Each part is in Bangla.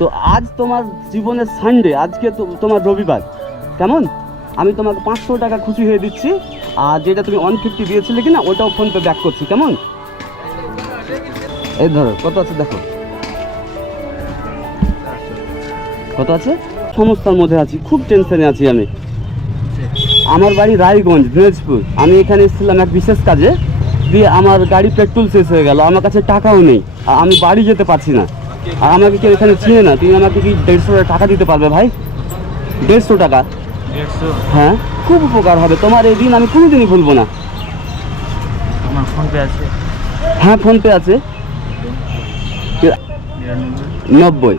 তো আজ তোমার জীবনের সানডে, আজকে তোমার রবিবার, কেমন? আমি তোমাকে 500 টাকা খুশি হয়ে দিচ্ছি, আর যেটা তুমি 150 দিয়েছিলে কিনা ওটাও ফোনপে ব্যাক করছি, কেমন? এই ধরো কত আছে দেখো, কত আছে। সমস্যার মধ্যে আছি, খুব টেনশনে আছি আমি। আমার বাড়ি রায়গঞ্জ, দিনাজপুর। আমি এখানে এসেছিলাম এক বিশেষ কাজে, দিয়ে আমার গাড়ি পেট্রোল শেষ হয়ে গেল, আমার কাছে টাকাও নেই, আর আমি বাড়ি যেতে পারছি না। আর আমাকে কেউ এখানে চিনে না, তুমি আমাকে কি 150 টাকা দিতে পারবে ভাই? 150 টাকা? হ্যাঁ, খুব উপকার হবে তোমার, এই দিন আমি কোনোদিনই ভুলবো না। আমার ফোনপে আছে? হ্যাঁ ফোনপে আছে। 90।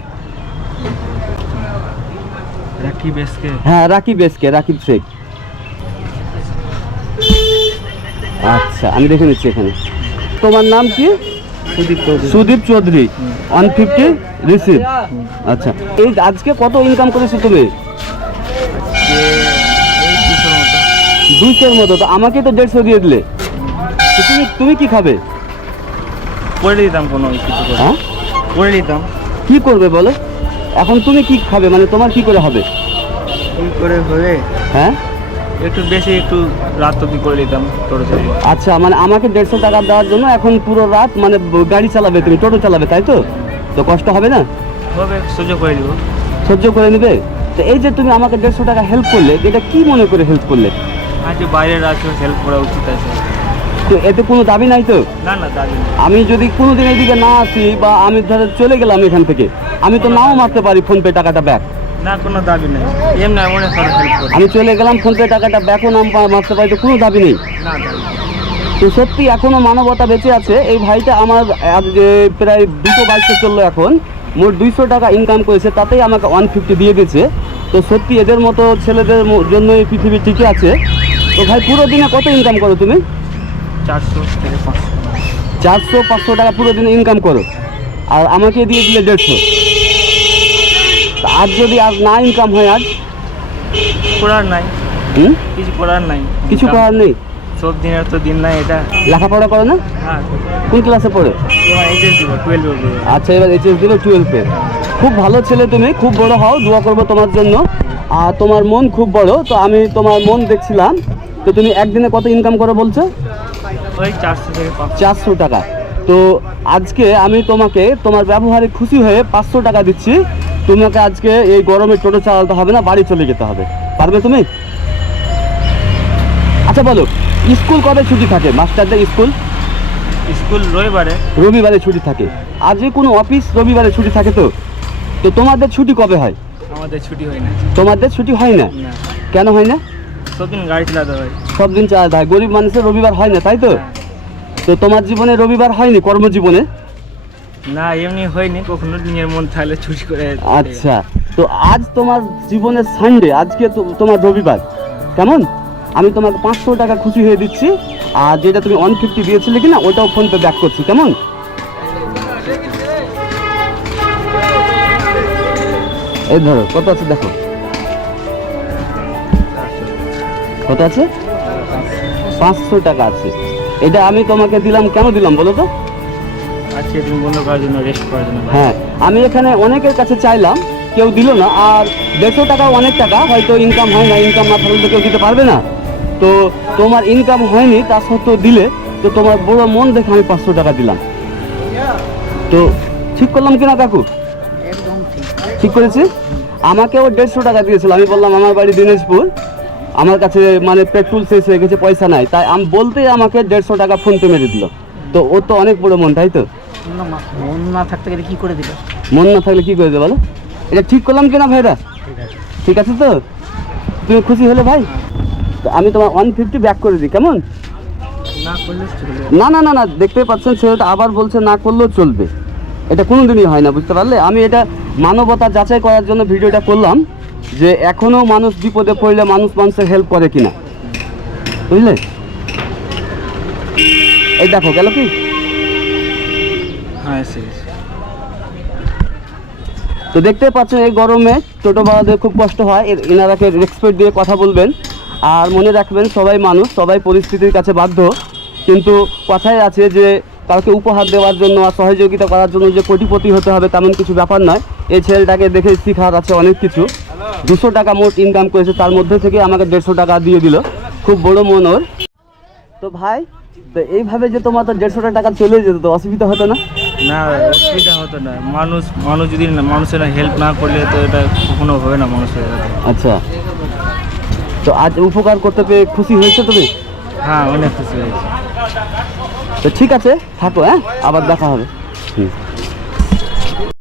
রাকিব এসকে? হ্যাঁ রাকিব এসকে, রাকিব শেখ। আচ্ছা আমি দেখে নিচ্ছি এখানে। তোমার নাম কি? সুদীপ চৌধুরী। 150 রিসিভ। আচ্ছা, এই আজকে কত ইনকাম করেছো তুমি? 200-র মতো। তো আমাকে তো 150 দিয়ে দিলে, তো তুমি কি খাবে? করে দিতাম কোনো কিছু করে। হ্যাঁ করে দিতাম। কি করবে বলো এখন? তুমি কি খাবে, মানে তোমার কি করে হবে? কি করে হবে? হ্যাঁ একটু বেশি, একটু রাত অব্দি করে দিতাম টোটো চালিয়ে। আচ্ছা, মানে আমাকে 150 টাকা দেওয়ার জন্য এখন পুরো রাত মানে গাড়ি চালাবে, তুমি টোটো চালাবে, তাই তো? তো কষ্ট হবে না? হবে, সহ্য করে দিব। সহ্য করে নেবে? তো এই যে তুমি আমাকে 150 টাকা হেল্প করলে, এটা কি মনে করে হেল্প করলে? আজকে বাইরের আছে, হেল্প করা উচিত আছে। তো এতে কোনো দাবি নাই তো? না না, দাবি না। আমি যদি কোনোদিন এইদিকে না আসি, বা আমি ধরো চলে গেলাম এখান থেকে, আমি তো নাও মারতে পারি ফোনপে টাকাটা ব্যাক। না, কোনো দাবি নেই, এমনি মনে করে হেল্প করি। আমি চলে গেলাম, ফোনপে টাকাটা ব্যাকও নাম মারতে পারি, তো কোনো দাবি নেই। না, দাবি নেই। তো সত্যি এখনো মানবতা বেঁচে আছে। এই ভাইটা আমার যে প্রায় 2 বাইকে চললো, এখন মোট 200 টাকা ইনকাম করেছে, তাতেই আমাকে 150 দিয়ে দিয়েছে। তো সত্যি এদের মতো ছেলেদের জন্য এই পৃথিবী টিকে আছে। তো ভাই পুরো দিনে কত ইনকাম করো তুমি? 400 থেকে 500। 400-500 টাকা পুরো দিনে ইনকাম করো, আর আমাকে দিয়ে দিলে 150। আজ যদি আজ না ইনকাম হয়, আজ করার নাই, কিছু করার নাই, কিছু করার নেই। সব দিনের তো দিন নাই এটা। লেখাপড়া করো না? হ্যাঁ, কোন ক্লাসে পড়ো? তোমার এইচএস দিব, 12 দিব। আচ্ছা, এবার এইচএস দিবে 12-এ। খুব ভালো ছেলে তুমি, খুব বড় হও, দোয়া করবো তোমার জন্য। আর তোমার মন খুব বড়, তো আমি তোমার মন দেখছিলাম। তো তুমি একদিনে কত ইনকাম করো বলছো? ওই 400 থেকে 500। 400 টাকা। তো আজকে আমি তোমাকে তোমার ব্যবহারে খুশি হয়ে 500 টাকা দিচ্ছি। তোমাকে আজকে এই গরমে টোটো চালাতে হবে না, বাড়ি চলে যেতে হবে। পারবে তুমি? আচ্ছা বলো, স্কুল কবে ছুটি থাকে মাস্টারদের? স্কুল রবিবারে ছুটি থাকে। আর যে কোনো অফিস রবিবারে ছুটি থাকে। তো তো তোমাদের ছুটি কবে হয়? আমাদের ছুটি হয় না। তোমাদের ছুটি হয় না? না। কেন হয় না? সব দিন গাড়ি চালাতে হয়। সব দিন চালাতে হয়, গরিব মানুষের রবিবার হয় না, তাই তো? তো তোমার জীবনে রবিবার হয়নি, কর্মজীবনে? না, এমনি হয়নি কখনো, দিনের মন থাকলে ছুটি করে। আচ্ছা, তো আজ তোমার জীবনের সানডে, আজকে তোমার রবিবার, কেমন? আমি তোমাকে 500 টাকা খুশি হয়ে দিচ্ছি, আর যেটা তুমি 150 দিয়েছিলে কিনা ওটাও ফোনপে ব্যাক করছি, কেমন? এই ধরো কত আছে দেখো, কত আছে? 500 টাকা আছে। এটা আমি তোমাকে দিলাম, কেন দিলাম বলো তো? আজকে দিন বন্ধ করার জন্য, রেস্ট করার জন্য। হ্যাঁ, আমি এখানে অনেকের কাছে চাইলাম, কেউ দিল না। আর 150 টাকাও অনেক টাকা, হয়তো ইনকাম হয় না, ইনকাম না থাকলে তো কেউ দিতে পারবে না। তো তোমার ইনকাম হয়নি, তা সত্ত্বেও দিলে, তো তোমার বড় মন দেখে আমি 500 টাকা দিলাম। তো ঠিক করলাম কিনা কাকু? একদম ঠিক করেছি। আমাকেও 150 টাকা দিয়েছিল। আমি বললাম আমার বাড়ি দিনাজপুর, আমার কাছে মানে পেট্রোল শেষ হয়ে গেছে, পয়সা নাই, তাই আমি বলতেই আমাকে 150 টাকা ফোনপে মেরে দিল। তো ও তো অনেক বড় মন, তাই তো? মন না থাকতে গেলে কি করে দিল? মন না থাকলে কি করে দেবে বলো? এটা ঠিক করলাম কিনা ভাইরা? ঠিক আছে তো? তুমি খুশি হলে ভাই? তো আমি তোমার 150 ব্যাক করে দিই, কেমন? না করলে চলবে? না না না না, দেখতে পাচ্ছেন ছেলেটা আবার বলছে না করলেও চলবে। এটা কোনোদিনই হয় না, বুঝতে পারলে? আমি এটা মানবতা যাচাই করার জন্য ভিডিওটা করলাম, যে এখনো মানুষ বিপদে পড়লে মানুষের হেল্প করে কিনা, বুঝলে? এই দেখো গেল কি? হ্যাঁ, তো দেখতে পাচ্ছেন এই গরমে টোটো ভাড়াদের খুব কষ্ট হয়। এনারাকে রেসপেক্ট দিয়ে কথা বলবেন, আর মনে রাখবেন সবাই মানুষ, সবাই পরিস্থিতির কাছে বাধ্য। কিন্তু কথাই আছে যে কাউকে উপহার দেওয়ার জন্য আর সহযোগিতা করার জন্য যে কোটিপতি হতে হবে তেমন কিছু ব্যাপার নয়। এই ছেলেটাকে দেখে শেখার আছে অনেক কিছু। 200 টাকা মোট ইনকাম করেছে, তার মধ্যে থেকে আমাকে 150 টাকা দিয়ে দিল। খুব বড় মন ওর। তো ভাই, তো এইভাবে যে তোমার তো 150 টাকা চলে যেত, তো অসুবিধা হতো না? না, অসুবিধা হতো না। মানুষ যদি মানুষের হেল্প না করলে তো এটা কখনো হবে না মানুষের। আচ্ছা, তো আজ উপকার করতে পেরে খুশি হয়েছে তুমি? হ্যাঁ, অনেক খুশি হয়েছে। তো ঠিক আছে, থাকো, হ্যাঁ, আবার দেখা হবে। হুম।